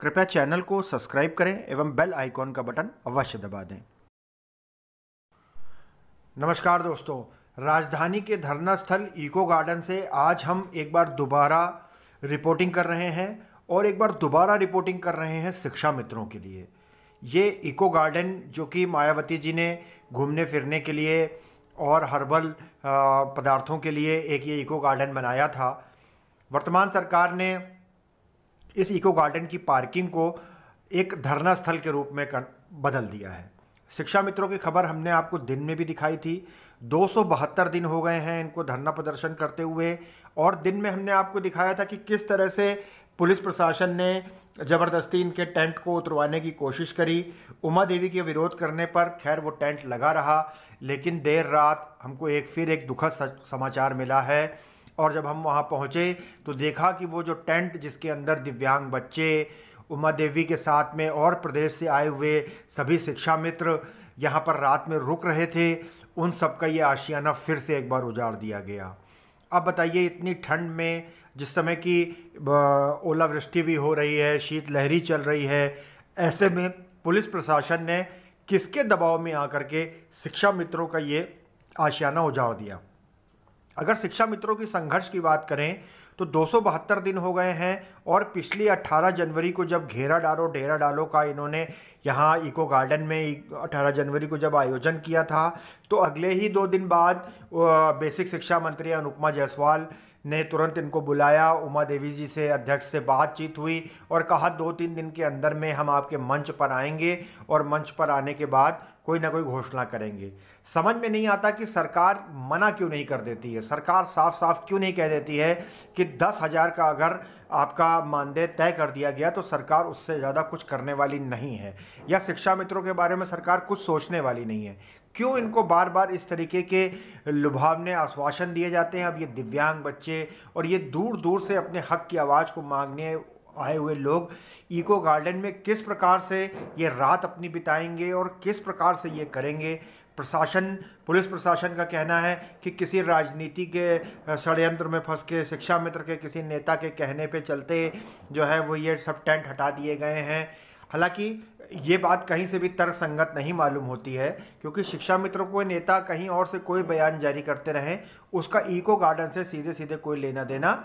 कृपया चैनल को सब्सक्राइब करें एवं बेल आइकॉन का बटन अवश्य दबा दें। नमस्कार दोस्तों, राजधानी के धरना स्थल इको गार्डन से आज हम एक बार दोबारा रिपोर्टिंग कर रहे हैं और एक बार दोबारा रिपोर्टिंग कर रहे हैं शिक्षा मित्रों के लिए। ये इको गार्डन जो कि मायावती जी ने घूमने फिरने के लिए और हर्बल पदार्थों के लिए एक ये इको गार्डन बनाया था, वर्तमान सरकार ने इस इको गार्डन की पार्किंग को एक धरना स्थल के रूप में बदल दिया है। शिक्षा मित्रों की खबर हमने आपको दिन में भी दिखाई थी। 272 दिन हो गए हैं इनको धरना प्रदर्शन करते हुए, और दिन में हमने आपको दिखाया था कि किस तरह से पुलिस प्रशासन ने ज़बरदस्ती इनके टेंट को उतरवाने की कोशिश करी। उमा देवी के विरोध करने पर खैर वो टेंट लगा रहा, लेकिन देर रात हमको फिर एक दुखद समाचार मिला है। और जब हम वहाँ पहुँचे तो देखा कि वो जो टेंट जिसके अंदर दिव्यांग बच्चे, उमा देवी के साथ में और प्रदेश से आए हुए सभी शिक्षा मित्र यहाँ पर रात में रुक रहे थे, उन सब का ये आशियाना फिर से एक बार उजाड़ दिया गया। अब बताइए, इतनी ठंड में, जिस समय की ओलावृष्टि भी हो रही है, शीतलहरी चल रही है, ऐसे में पुलिस प्रशासन ने किसके दबाव में आकर के शिक्षा मित्रों का ये आशियाना उजाड़ दिया। अगर शिक्षा मित्रों की संघर्ष की बात करें तो 272 दिन हो गए हैं, और पिछली 18 जनवरी को जब डेरा डालो का इन्होंने यहाँ इको गार्डन में 18 जनवरी को जब आयोजन किया था, तो अगले ही 2 दिन बाद बेसिक शिक्षा मंत्री अनुपमा जायसवाल ने तुरंत इनको बुलाया। उमा देवी जी से, अध्यक्ष से बातचीत हुई और कहा 2-3 दिन के अंदर में हम आपके मंच पर आएंगे और मंच पर आने के बाद कोई ना कोई घोषणा करेंगे। समझ में नहीं आता कि सरकार मना क्यों नहीं कर देती है। सरकार साफ साफ क्यों नहीं कह देती है कि 10,000 का अगर आपका मानदेय तय कर दिया गया तो सरकार उससे ज़्यादा कुछ करने वाली नहीं है, या शिक्षा मित्रों के बारे में सरकार कुछ सोचने वाली नहीं है। क्यों इनको बार बार इस तरीके के लुभावने आश्वासन दिए जाते हैं। अब ये दिव्यांग बच्चे और ये दूर दूर से अपने हक की आवाज़ को मांगने आए हुए लोग इको गार्डन में किस प्रकार से ये रात अपनी बिताएंगे और किस प्रकार से ये करेंगे। पुलिस प्रशासन का कहना है कि किसी राजनीति के षड्यंत्र में फंस के शिक्षा मित्र के किसी नेता के कहने पे चलते जो है वो ये सब टेंट हटा दिए गए हैं। हालांकि ये बात कहीं से भी तर्कसंगत नहीं मालूम होती है, क्योंकि शिक्षा मित्रों को नेता कहीं और से कोई बयान जारी करते रहें, उसका इको गार्डन से सीधे सीधे कोई लेना देना।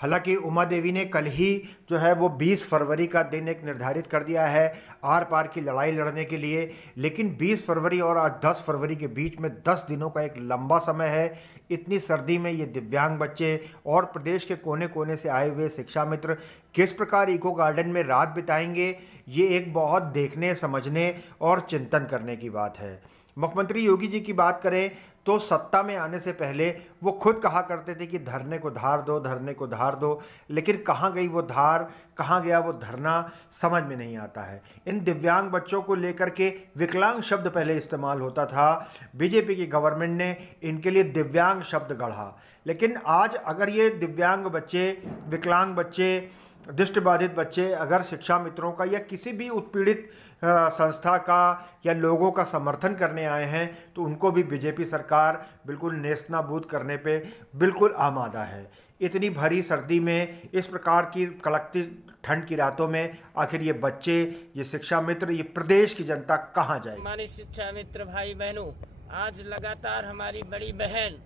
हालांकि उमा देवी ने कल ही जो है वो 20 फरवरी का दिन एक निर्धारित कर दिया है आर पार की लड़ाई लड़ने के लिए, लेकिन 20 फरवरी और आज 10 फरवरी के बीच में 10 दिनों का एक लंबा समय है। इतनी सर्दी में ये दिव्यांग बच्चे और प्रदेश के कोने कोने से आए हुए शिक्षा मित्र किस प्रकार इको गार्डन में रात बिताएंगे, ये एक बहुत देखने, समझने और चिंतन करने की बात है। मुख्यमंत्री योगी जी की बात करें तो सत्ता में आने से पहले वो खुद कहा करते थे कि धरने को धार दो, धरने को धार दो, लेकिन कहाँ गई वो धार, कहाँ गया वो धरना, समझ में नहीं आता है। इन दिव्यांग बच्चों को लेकर के विकलांग शब्द पहले इस्तेमाल होता था, बीजेपी की गवर्नमेंट ने इनके लिए दिव्यांग शब्द गढ़ा, लेकिन आज अगर ये दिव्यांग बच्चे, विकलांग बच्चे, दृष्टिबाधित बच्चे अगर शिक्षा मित्रों का या किसी भी उत्पीड़ित संस्था का या लोगों का समर्थन करने आए हैं, तो उनको भी बीजेपी सरकार बिल्कुल नेस्तनाबूद करने पे बिल्कुल आमादा है। इतनी भरी सर्दी में, इस प्रकार की कड़कती ठंड की रातों में आखिर ये बच्चे, ये शिक्षा मित्र, ये प्रदेश की जनता कहाँ जाएगी। हमारे शिक्षा मित्र भाई बहनों, आज लगातार हमारी बड़ी बहन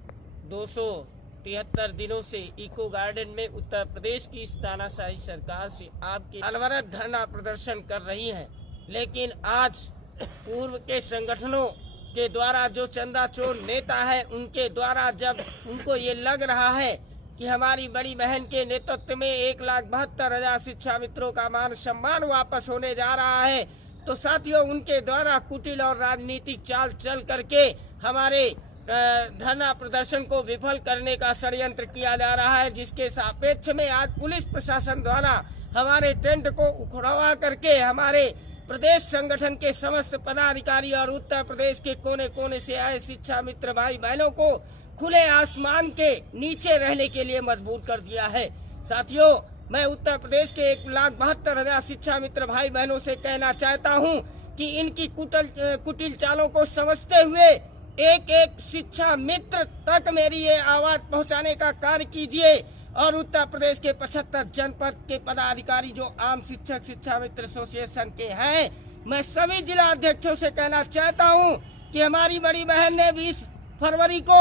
273 दिनों से इको गार्डन में उत्तर प्रदेश की इस तानाशाही सरकार से आपके अनवरत धरना प्रदर्शन कर रही हैं, लेकिन आज पूर्व के संगठनों के द्वारा जो चंदाचोर नेता है, उनके द्वारा जब उनको ये लग रहा है कि हमारी बड़ी बहन के नेतृत्व में 1,72,000 शिक्षा मित्रों का मान सम्मान वापस होने जा रहा है, तो साथियों उनके द्वारा कुटिल और राजनीतिक चाल चल करके हमारे धरना प्रदर्शन को विफल करने का षड्यंत्र किया जा रहा है, जिसके सापेक्ष में आज पुलिस प्रशासन द्वारा हमारे टेंट को उखड़वा करके हमारे प्रदेश संगठन के समस्त पदाधिकारी और उत्तर प्रदेश के कोने कोने से आए शिक्षा मित्र भाई बहनों को खुले आसमान के नीचे रहने के लिए मजबूर कर दिया है। साथियों, मैं उत्तर प्रदेश के 1,72,000 शिक्षा मित्र भाई बहनों से कहना चाहता हूं कि इनकी कुटिल चालों को समझते हुए एक एक शिक्षा मित्र तक मेरी ये आवाज पहुंचाने का कार्य कीजिए। और उत्तर प्रदेश के 75 जनपद के पदाधिकारी जो आम शिक्षक शिक्षा मित्र एसोसिएशन के हैं, मैं सभी जिला अध्यक्षों से कहना चाहता हूं कि हमारी बड़ी बहन ने 20 फरवरी को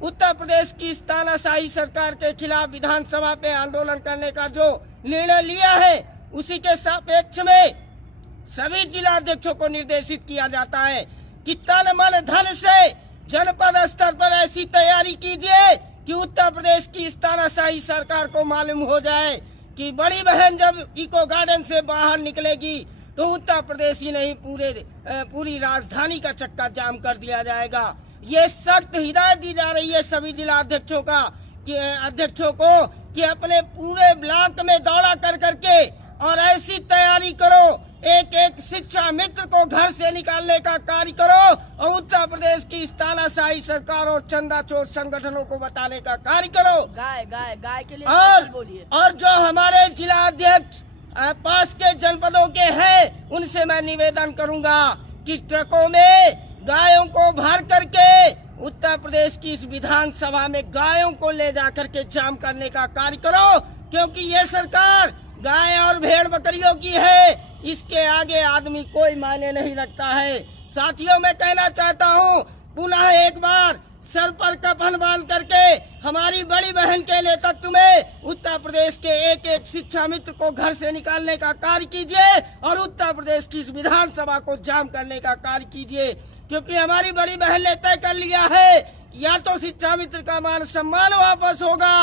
उत्तर प्रदेश की इस तानाशाही सरकार के खिलाफ विधानसभा पे आंदोलन करने का जो निर्णय लिया है, उसी के सापेक्ष में सभी जिला अध्यक्षों को निर्देशित किया जाता है कि तन मन धन से जनपद स्तर पर ऐसी तैयारी कीजिए कि उत्तर प्रदेश की इस तानाशाही सरकार को मालूम हो जाए कि बड़ी बहन जब इको गार्डन से बाहर निकलेगी तो उत्तर प्रदेश ही नहीं पूरी राजधानी का चक्का जाम कर दिया जाएगा। ये सख्त हिदायत दी जा रही है सभी जिला अध्यक्षों को कि अपने पूरे ब्लॉक में दौरा कर करके और ऐसी तैयारी करो, एक एक शिक्षा मित्र को घर से निकालने का कार्य करो और उत्तर प्रदेश की इस तानाशाही सरकार और चंदा चोर संगठनों को बताने का कार्य करो। गाय के लिए और जो हमारे जिला अध्यक्ष पास के जनपदों के हैं, उनसे मैं निवेदन करूंगा कि ट्रकों में गायों को भर करके उत्तर प्रदेश की इस विधानसभा में गायों को ले जाकर के जाम करने का कार्य करो, क्योंकि ये सरकार गाय और भेड़ बकरियों की है, इसके आगे आदमी कोई मायने नहीं रखता है। साथियों, मैं कहना चाहता हूँ पुनः एक बार सर पर कफन बांध करके हमारी बड़ी बहन के नेतृत्व में उत्तर प्रदेश के एक एक शिक्षा मित्र को घर से निकालने का कार्य कीजिए और उत्तर प्रदेश की इस विधानसभा को जाम करने का कार्य कीजिए, क्योंकि हमारी बड़ी बहन ने तय कर लिया है या तो शिक्षा मित्र का मान सम्मान वापस होगा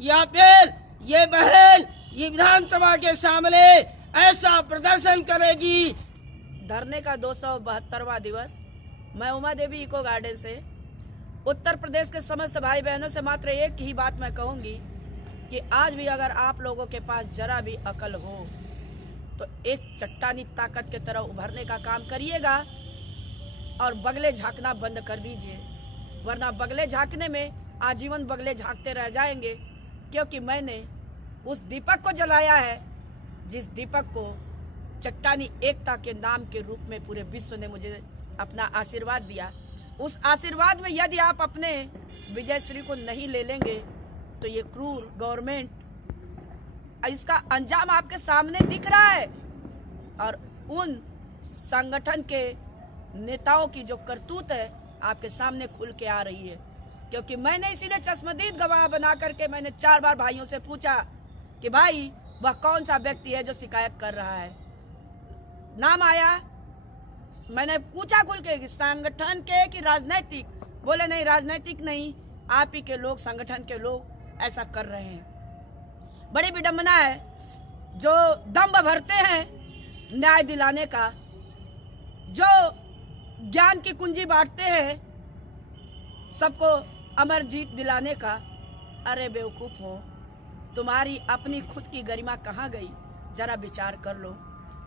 या फिर ये बहन ये विधानसभा के सामने ऐसा प्रदर्शन करेगी। धरने का 272वां दिवस। मैं उमा देवी इको गार्डन से उत्तर प्रदेश के समस्त भाई बहनों से मात्र एक ही बात मैं कहूंगी कि आज भी अगर आप लोगों के पास जरा भी अकल हो तो एक चट्टानी ताकत की तरह उभरने का काम करिएगा और बगले झांकना बंद कर दीजिए, वरना बगले झांकने में आजीवन बगले झांकते रह जाएंगे। क्योंकि मैंने उस दीपक को जलाया है जिस दीपक को चट्टानी एकता के नाम के रूप में पूरे विश्व ने मुझे अपना आशीर्वाद दिया। उस आशीर्वाद में यदि आप अपने विजय श्री को नहीं ले लेंगे तो ये क्रूर गवर्नमेंट, इसका अंजाम आपके सामने दिख रहा है और उन संगठन के नेताओं की जो करतूत है आपके सामने खुल के आ रही है। क्योंकि मैंने इसीलिए चश्मदीद गवाह बना करके मैंने 4 बार भाइयों से पूछा कि भाई वह कौन सा व्यक्ति है जो शिकायत कर रहा है। नाम आया, मैंने पूछा खुल के कि संगठन के कि राजनैतिक, बोले नहीं राजनैतिक नहीं, आप ही के लोग संगठन के लोग ऐसा कर रहे हैं। बड़ी विडंबना है, जो दम्भ भरते हैं न्याय दिलाने का, जो ज्ञान की कुंजी बांटते हैं सबको अमर जीत दिलाने का। अरे बेवकूफ हो, तुम्हारी अपनी खुद की गरिमा कहाँ गई, जरा विचार कर लो।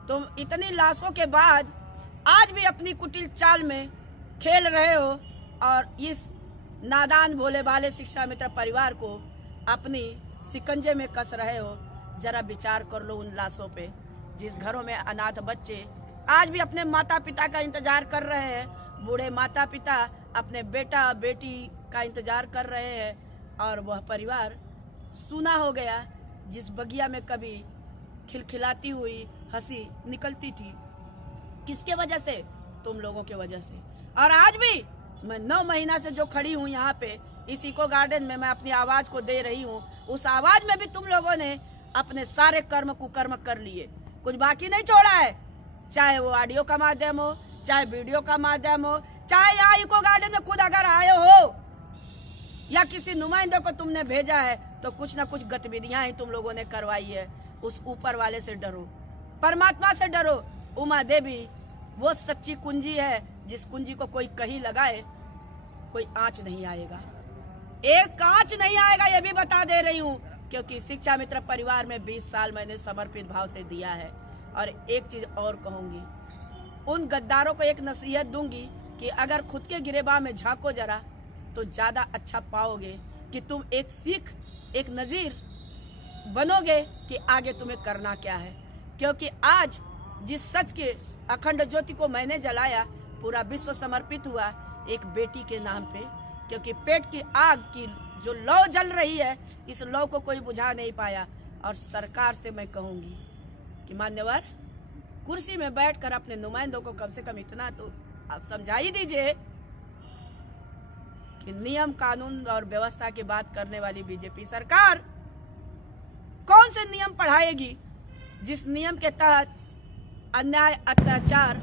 तुम इतनी लाशों के बाद आज भी अपनी कुटिल चाल में खेल रहे हो और इस नादान भोले भाले शिक्षा मित्र परिवार को अपनी शिकंजे में कस रहे हो। जरा विचार कर लो उन लाशों पे, जिस घरों में अनाथ बच्चे आज भी अपने माता पिता का इंतजार कर रहे हैं, बूढ़े माता पिता अपने बेटा बेटी का इंतजार कर रहे हैं और वह परिवार सूना हो गया। जिस बगिया में कभी खिलखिलाती हुई हंसी निकलती थी, किसके वजह से? तुम लोगों के वजह से। और आज भी मैं 9 महीना से जो खड़ी हूँ यहाँ पे इस इको गार्डन में, मैं अपनी आवाज को दे रही हूँ। उस आवाज में भी तुम लोगों ने अपने सारे कर्म कुकर्म कर लिए, कुछ बाकी नहीं छोड़ा है। चाहे वो ऑडियो का माध्यम हो, चाहे वीडियो का माध्यम हो, चाहे यहाँ इको गार्डन में खुद अगर आए हो या किसी नुमाइंदे को तुमने भेजा है तो कुछ न कुछ गतिविधियां ही तुम लोगों ने करवाई है। उस ऊपर वाले से डरो, परमात्मा से डरो। उमा देवी वो सच्ची कुंजी है जिस कुंजी को कोई कहीं लगाए कोई आंच नहीं आएगा, एक आंच नहीं आएगा, ये भी बता दे रही हूँ। क्योंकि शिक्षा मित्र परिवार में 20 साल मैंने समर्पित भाव से दिया है। और एक चीज और कहूंगी, उन गद्दारों को एक नसीहत दूंगी कि अगर खुद के गिरेबान में झांको जरा तो ज्यादा अच्छा पाओगे कि तुम एक सीख, एक नजीर बनोगे कि आगे तुम्हें करना क्या है। क्योंकि आज जिस सच के अखंड ज्योति को मैंने जलाया, पूरा विश्व समर्पित हुआ एक बेटी के नाम पे। क्योंकि पेट की आग की जो लौ जल रही है, इस लौ को कोई बुझा नहीं पाया। और सरकार से मैं कहूंगी कि मान्यवर, कुर्सी में बैठकर अपने नुमाइंदों को कम से कम इतना तो आप समझा ही दीजिए कि नियम कानून और व्यवस्था की बात करने वाली बीजेपी सरकार कौन से नियम पढ़ाएगी जिस नियम के तहत अन्याय अत्याचार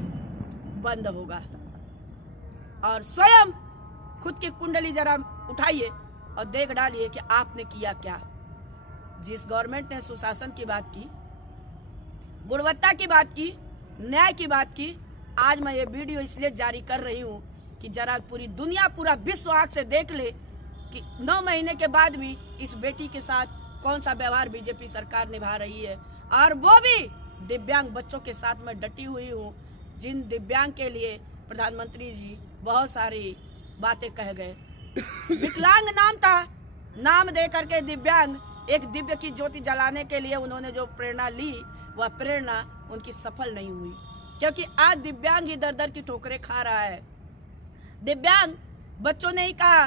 बंद होगा। और स्वयं खुद की कुंडली जरा उठाइए और देख डालिए कि आपने किया क्या। जिस गवर्नमेंट ने सुशासन की बात की, गुणवत्ता की बात की, न्याय की बात की, आज मैं ये वीडियो इसलिए जारी कर रही हूँ कि जरा पूरी दुनिया, पूरा विश्व आंख से देख ले कि 9 महीने के बाद भी इस बेटी के साथ कौन सा व्यवहार बीजेपी सरकार निभा रही है। और वो भी दिव्यांग बच्चों के साथ मैं डटी हुई हूँ, जिन दिव्यांग के लिए प्रधानमंत्री जी बहुत सारी बातें कह गए। विकलांग नाम था, नाम दे करके दिव्यांग, एक दिव्य की ज्योति जलाने के लिए उन्होंने जो प्रेरणा ली, वह प्रेरणा उनकी सफल नहीं हुई, क्योंकि आज दिव्यांग ही दर दर की ठोकरें खा रहा है। दिव्यांग बच्चों ने ही कहा,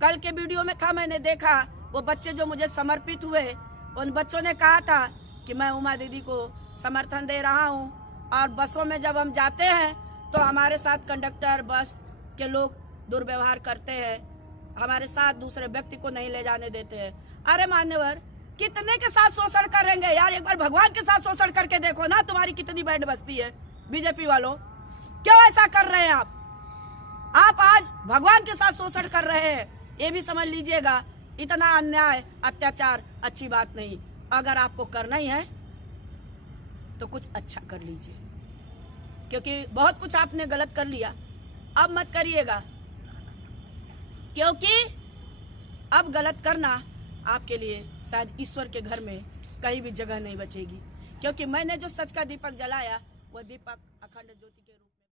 कल के वीडियो में था, मैंने देखा, वो बच्चे जो मुझे समर्पित हुए, उन बच्चों ने कहा था कि मैं उमा दीदी को समर्थन दे रहा हूँ। और बसों में जब हम जाते हैं तो हमारे साथ कंडक्टर, बस के लोग दुर्व्यवहार करते हैं, हमारे साथ दूसरे व्यक्ति को नहीं ले जाने देते हैं। अरे मान्यवर, कितने के साथ शोषण करेंगे यार? एक बार भगवान के साथ शोषण करके देखो ना, तुम्हारी कितनी बैंड बजती है। बीजेपी वालों, क्यों ऐसा कर रहे हैं आप आज भगवान के साथ शोषण कर रहे हैं। ये भी समझ लीजिएगा, इतना अन्याय अत्याचार अच्छी बात नहीं। अगर आपको करना ही है तो कुछ अच्छा कर लीजिए, क्योंकि बहुत कुछ आपने गलत कर लिया, अब मत करिएगा, क्योंकि अब गलत करना आपके लिए शायद ईश्वर के घर में कहीं भी जगह नहीं बचेगी। क्योंकि मैंने जो सच का दीपक जलाया, वह दीपक अखंड ज्योति के रूप में